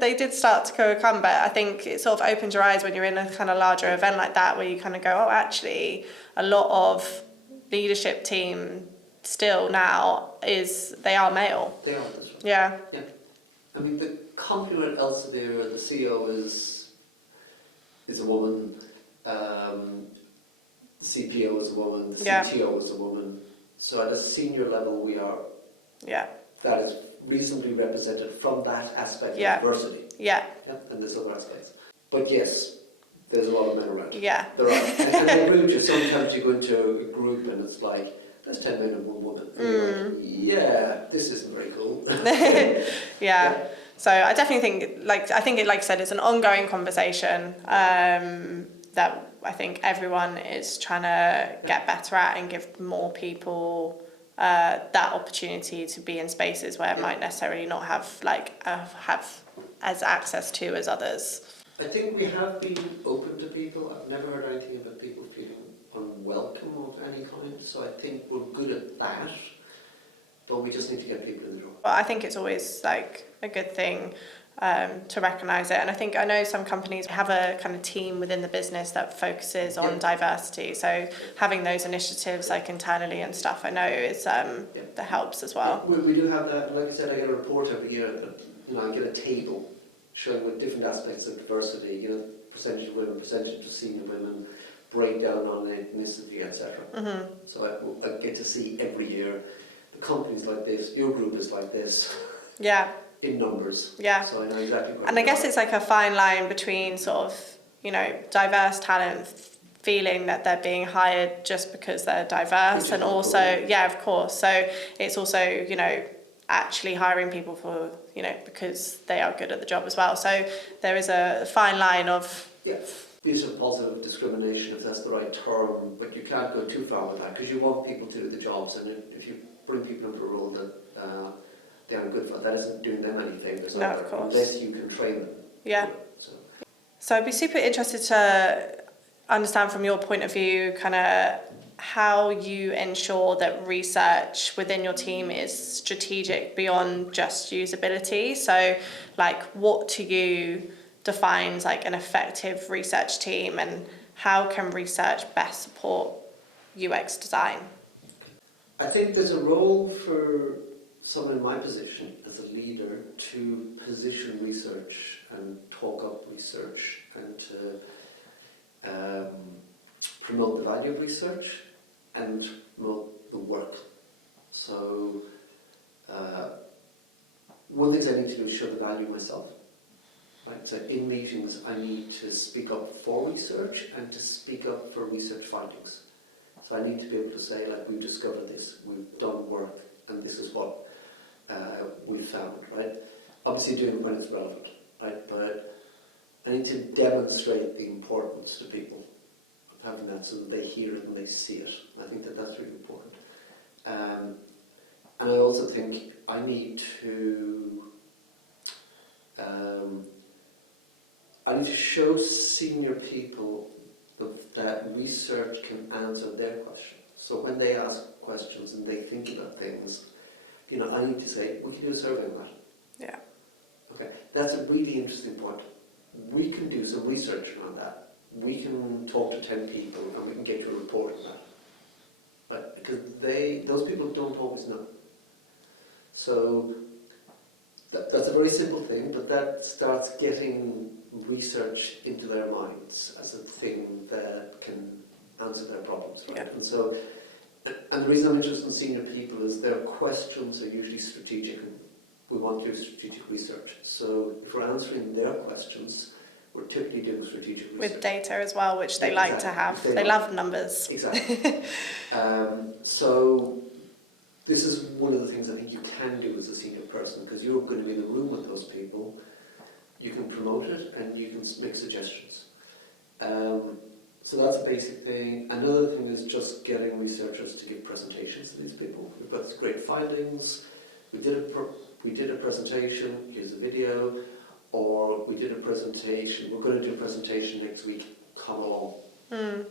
they did start to come, but I think it sort of opens your eyes when you're in a kind of larger event like that, where you kind of go, oh, actually a lot of leadership team still now they are male. They are, that's right. Yeah. Yeah. I mean, the company at Elsevier, the CEO is a woman, the CPO is a woman, the CTO is a woman. So at a senior level, we are. Yeah. That is reasonably represented from that aspect of diversity. Yeah. And there's other aspects. But yes, there's a lot of men around. Yeah. There are. And I agree with you. Sometimes you go into a group and it's like, there's 10 men and 1 woman. And you're like, yeah, this isn't very cool. Yeah. So I definitely think, I I said, it's an ongoing conversation that I think everyone is trying to get better at and give more people that opportunity to be in spaces where it might necessarily not have as access to as others. I think we have been open to people. I've never heard anything about people welcome of any kind. So I think we're good at that, but we just need to get people in the door. Well, I think it's always like a good thing to recognise it, and I know some companies have a kind of team within the business that focuses on diversity. So having those initiatives like internally and stuff, I know is that helps as well. We do have that. Like I said, I get a report every year that I get a table showing with different aspects of diversity. Percentage of women, percentage of senior women, breakdown on ethnicity, etc. Mm-hmm. So I get to see every year the company's like this, your group is like this. Yeah. In numbers. Yeah. So I know exactly what. And I guess it's like a fine line between sort of, diverse talent feeling that they're being hired just because they're diverse, and also, of course. So it's also, actually hiring people for, because they are good at the job as well. So there is a fine line of... Yeah, use of positive discrimination, if that's the right term, but you can't go too far with that, because you want people to do the jobs, and if you bring people into a role that they aren't good for, that isn't doing them anything. No, of course. Unless you can train them. Yeah. So I'd be super interested to understand from your point of view kind of how you ensure that research within your team is strategic beyond just usability. So like what to you defines like an effective research team, and how can research best support UX design? I think there's a role for someone in my position as a leader to position research and talk up research and to promote the value of research and promote the work. So one of the things I need to do is show the value myself. Right? So in meetings I need to speak up for research and to speak up for research findings. So I need to be able to say, like, we've discovered this, we've done work, and this is what we found, right? Obviously doing it when it's relevant, right? But I need to demonstrate the importance to people of having that so that they hear it and they see it. I think that that's really important. And I also think I need to show senior people that research can answer their questions. So when they ask questions and they think about things, I need to say, we can do a survey on that. Yeah. Okay, that's a really interesting point. We can do some research on that. We can talk to 10 people and we can get you a report on that. But because those people don't always know. So that's a very simple thing, but that starts getting research into their minds as a thing that can answer their problems, right? Yeah. And the reason I'm interested in senior people is their questions are usually strategic, and we want to do strategic research. So if we're answering their questions, we're typically doing strategic research. With data as well, which they like to have. They love numbers. Exactly. So this is one of the things I think you can do as a senior person, because you're going to be in the room with those people. You can promote it and you can make suggestions. So that's a basic thing. Another thing is just getting researchers to give presentations to these people. We've got great findings. We did a presentation. Here's a video. Or we did a presentation. We're going to do a presentation next week. Come along. And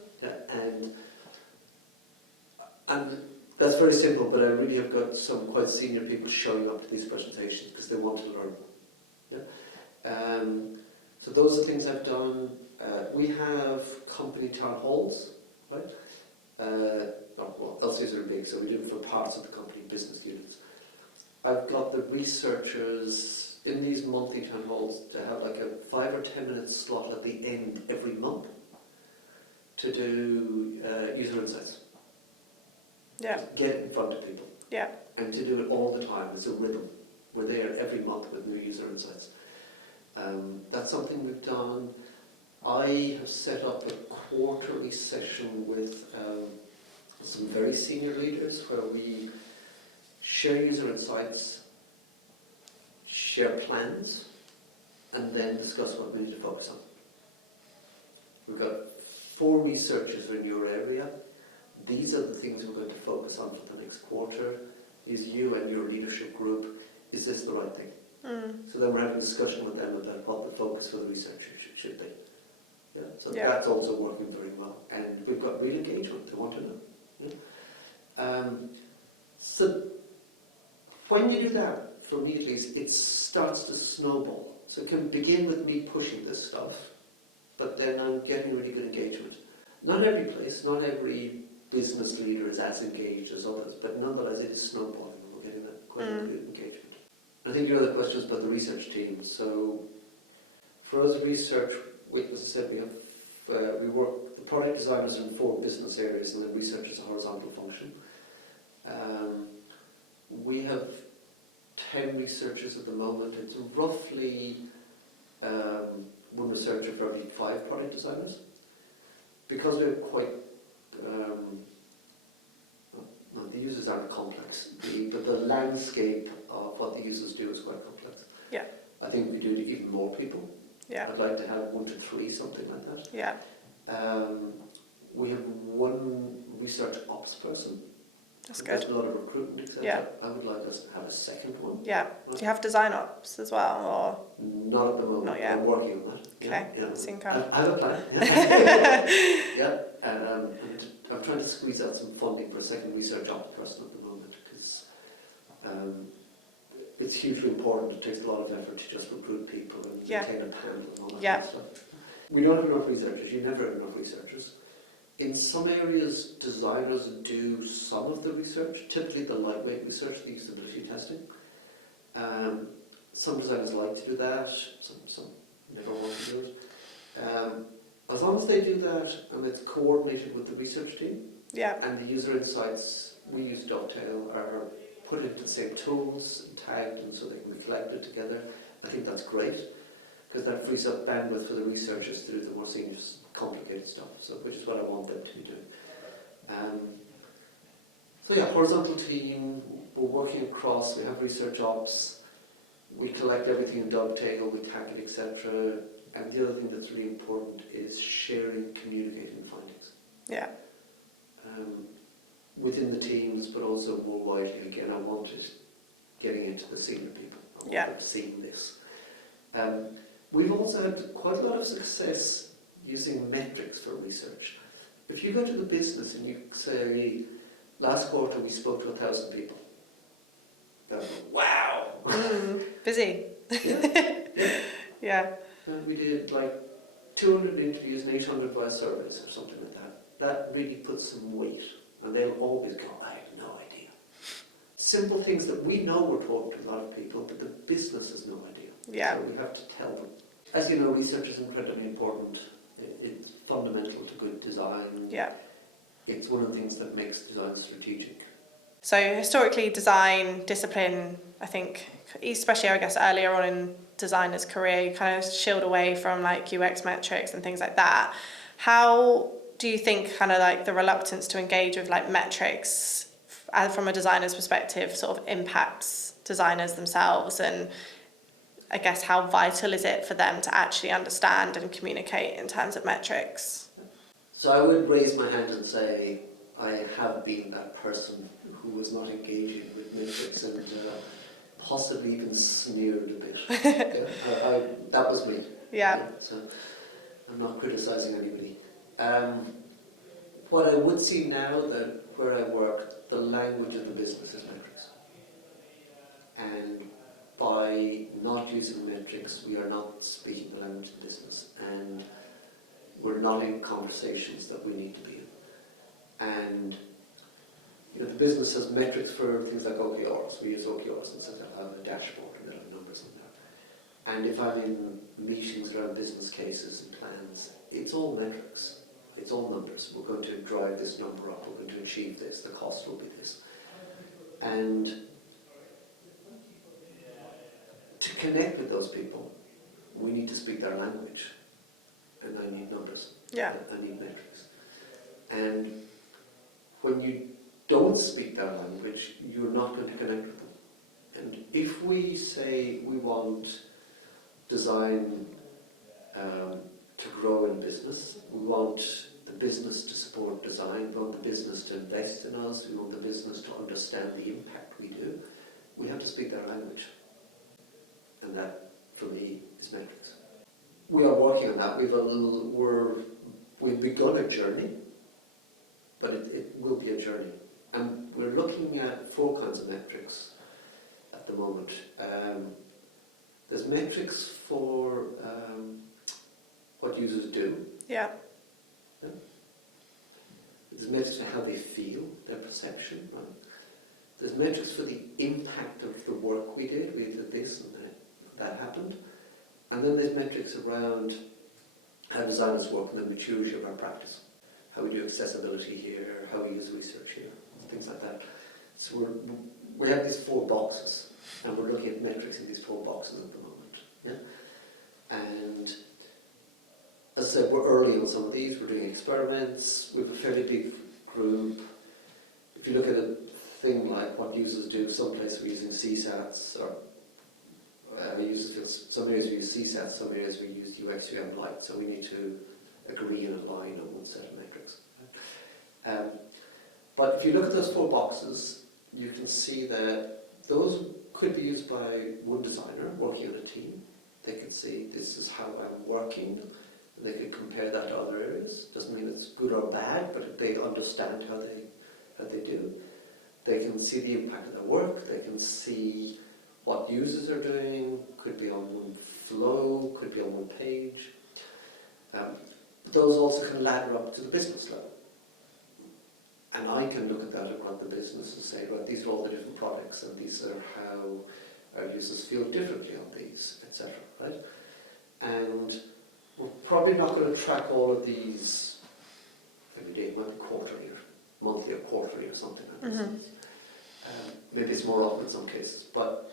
that's very simple, but I really have got some quite senior people showing up to these presentations because they want to learn. Yeah? So those are things I've done. We have company town halls, right? Elsevier are big, so we do them for parts of the company, business units. I've got the researchers in these monthly town halls to have like a 5 or 10 minute slot at the end every month to do user insights. Yeah. Get it in front of people. Yeah. And to do it all the time. It's a rhythm. We're there every month with new user insights. That's something we've done. I have set up a quarterly session with some very senior leaders where we share user insights, share plans, and then discuss what we need to focus on. We've got 4 researchers in your area. These are the things we're going to focus on for the next quarter. Is you and your leadership group, is this the right thing? So then we're having a discussion with them about what the focus for the research should be. Yeah? So Yeah. that's also working very well. And we've got real engagement, they want to know. Yeah? So when you do that, for me at least, it starts to snowball. So it can begin with me pushing this stuff, but then I'm getting really good engagement. Not every place, not every business leader is as engaged as others, but nonetheless it is snowballing and we're getting that quite good engagement. I think your other question is about the research team. So for us research, as I said, we work, the product designers in 4 business areas and then research is a horizontal function. We have 10 researchers at the moment. It's roughly 1 researcher for every 5 product designers. Because we're quite, no, the users aren't complex, but the landscape of what the users do is quite complex. Yeah. I think we do it even more people. Yeah. I'd like to have 1 to 3, something like that. Yeah. We have 1 research ops person. That's There's good. a lot of recruitment, etc. Yeah. I would like us to have a second one. Yeah. Do you have design ops as well, or? Not at the moment. Not yet. I'm working on that. Okay. Yeah. Soon come. I have a plan. Yeah. And I'm trying to squeeze out some funding for a second research ops person at the moment because it's hugely important. It takes a lot of effort to just recruit people and maintain a panel and all that kind of stuff. We don't have enough researchers. You never have enough researchers. In some areas, designers do some of the research, typically the lightweight research, the usability testing. Some designers like to do that, some never want to do it. As long as they do that and it's coordinated with the research team, and the user insights we use Dovetail are put into the same tools and tagged and so they can be collected together, I think that's great because that frees up bandwidth for the researchers to do the more senior, complicated stuff, so which is what I want them to be doing. So yeah, horizontal team, we're working across, we have research ops, we collect everything in Dovetail, we tag it, etc. And the other thing that's really important is sharing, communicating the findings. Yeah. Within the teams, but also more widely. Again, I want it getting into the senior people. I want them to see this. We've also had quite a lot of success using metrics for research. If you go to the business and you say, last quarter we spoke to 1,000 people. Wow! Busy. Yeah. And we did like 200 interviews and 800 via surveys or something like that. That really puts some weight. And they'll always go, I have no idea. Simple things that we know we're talking to a lot of people, but the business has no idea. Yeah. So we have to tell them. As you know, research is incredibly important. It's fundamental to good design. Yeah. It's one of the things that makes design strategic. So historically, design discipline, I think, especially I guess earlier on in designer's career, kind of shield away from like UX metrics and things like that. How do you think kind of like the reluctance to engage with like metrics from a designer's perspective sort of impacts designers themselves, and I guess how vital is it for them to actually understand and communicate in terms of metrics? So I would raise my hand and say I have been that person who was not engaging with metrics and possibly even sneered a bit. That was me. Yeah. So I'm not criticising anybody. What I would see now that where I work, the language of the business is metrics. And by not using metrics, we are not speaking the language of the business. And we're not in conversations that we need to be in. And the business has metrics for things like OKRs. We use OKRs and stuff that have a dashboard and there are numbers in there. And if I'm in meetings around business cases and plans, it's all metrics. It's all numbers. We're going to drive this number up. We're going to achieve this. The cost will be this. And to connect with those people, we need to speak their language. And I need numbers. Yeah. I need metrics. And when you don't speak their language, you're not going to connect with them. And if we say we want design to grow in business, we want the business to support design, we want the business to invest in us, we want the business to understand the impact we do, we have to speak their language. And that, for me, is metrics. we are working on that. We've begun a journey, but it will be a journey. And we're looking at 4 kinds of metrics at the moment. There's metrics for what users do. Yeah. There's metrics for how they feel, their perception. Right? There's metrics for the impact of the work we did. We did this and that happened. And then there's metrics around how designers work and the maturity of our practice. How we do accessibility here, how we use research here, things like that. So we have these 4 boxes, and we're looking at metrics in these 4 boxes at the moment. Yeah? And as I said, we're early on some of these. We're doing experiments. We have a fairly big group. If you look at a thing like what users do, some places we're using CSATs, or some areas we use CSATs, some areas we use UX, UI, and Light. So we need to agree and align on one set of metrics. But if you look at those 4 boxes, you can see that those could be used by one designer working on a team. They could see this is how I'm working, and they could compare that to other areas. Doesn't mean it's good or bad, but they understand how they do. They can see the impact of their work. They can see what users are doing. Could be on one flow, could be on one page. Those also can ladder up to the business level. And I can look at that across the business and say, right, these are all the different products, and these are how our users feel differently on these, etc. Right? And we're probably not going to track all of these every day. It might be quarterly or monthly or quarterly or something like this. Maybe it's more often in some cases, but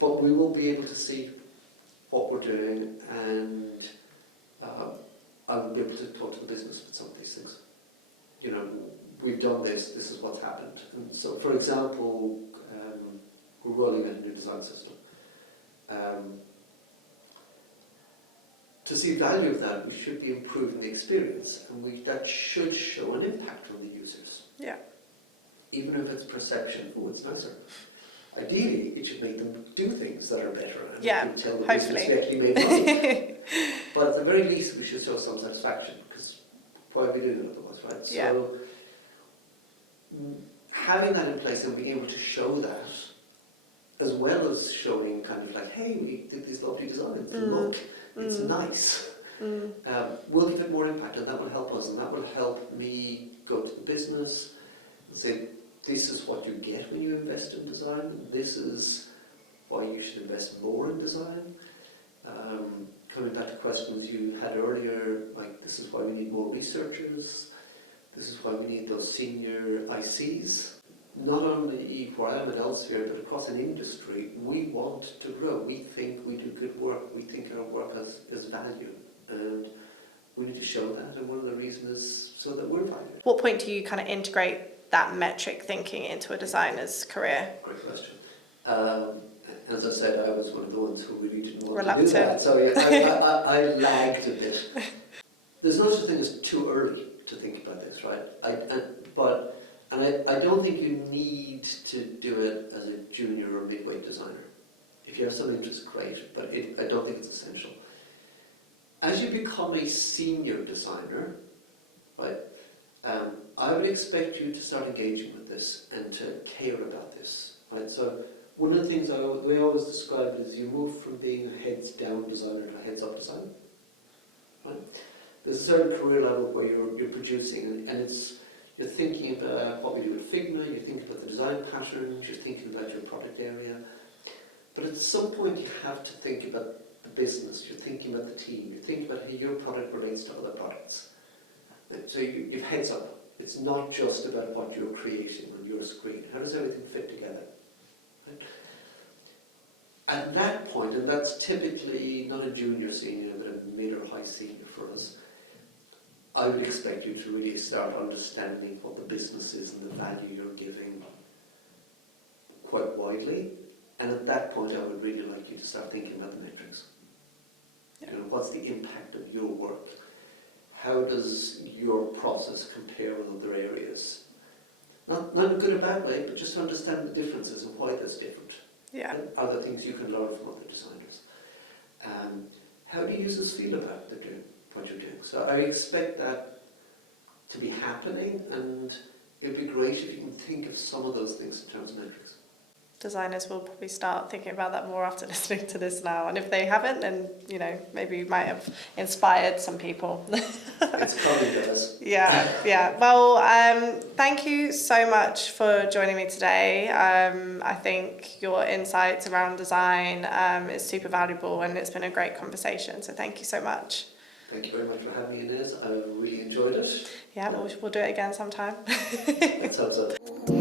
we will be able to see what we're doing, and I will be able to talk to the business with some of these things. You know, we've done this is what's happened. And so, for example, we're rolling out a new design system. To see value of that, we should be improving the experience, and that should show an impact on the users. Yeah. Even if it's perception, oh, it's nicer. Ideally, it should make them do things that are better, and tell the business we actually made money. But at the very least, we should show some satisfaction, because why are we doing it otherwise, right? Yeah. So having that in place and being able to show that, as well as showing kind of like, hey, we did these lovely designs, look, it's nice, will give it more impact, and that will help us, and that will help me go to the business and say, this is what you get when you invest in design. This is why you should invest more in design. Coming back to questions you had earlier, like this is why we need more researchers. This is why we need those senior ICs. Not only where I am at Elsevier, but across an industry, we want to grow. We think we do good work. We think our work has value. And we need to show that. And one of the reasons is so that we're valued. What point do you kind of integrate that metric thinking into a designer's career? Great question. As I said, I was one of the ones who really didn't want Reluctant. to do that. So I lagged a bit. There's no such thing as too early to think about this, right? I don't think you need to do it as a junior or midweight designer. If you have some interest, great, but I don't think it's essential. As you become a senior designer, right, I would expect you to start engaging with this and to care about this, right? So one of the things we always describe it is you move from being a heads-down designer to a heads-up designer, right? There's a certain career level where you're producing, and you're thinking about what we do with Figma, you're thinking about the design patterns, you're thinking about your product area. But at some point you have to think about the business, you're thinking about the team, you're thinking about how your product relates to other products. So you've heads up. It's not just about what you're creating on your screen. How does everything fit together? Right? At that point, and that's typically not a junior senior, but a mid or high senior for us, I would expect you to really start understanding what the business is and the value you're giving quite widely. And at that point, I would really like you to start thinking about the metrics. Yeah. You know, what's the impact of your work? How does your process compare with other areas? Not in a good or bad way, but just to understand the differences and why that's different. Yeah. Are there things you can learn from other designers? How do users feel about what you're doing? So I expect that to be happening, and it'd be great if you can think of some of those things in terms of metrics. Designers will probably start thinking about that more after listening to this now, and if they haven't, then maybe you might have inspired some people. It's coming, guys. Yeah. Well, thank you so much for joining me today. I think your insights around design is super valuable, and it's been a great conversation. So thank you so much. Thank you very much for having me, Inez. I really enjoyed it. Yeah, we'll do it again sometime. Let's hope so.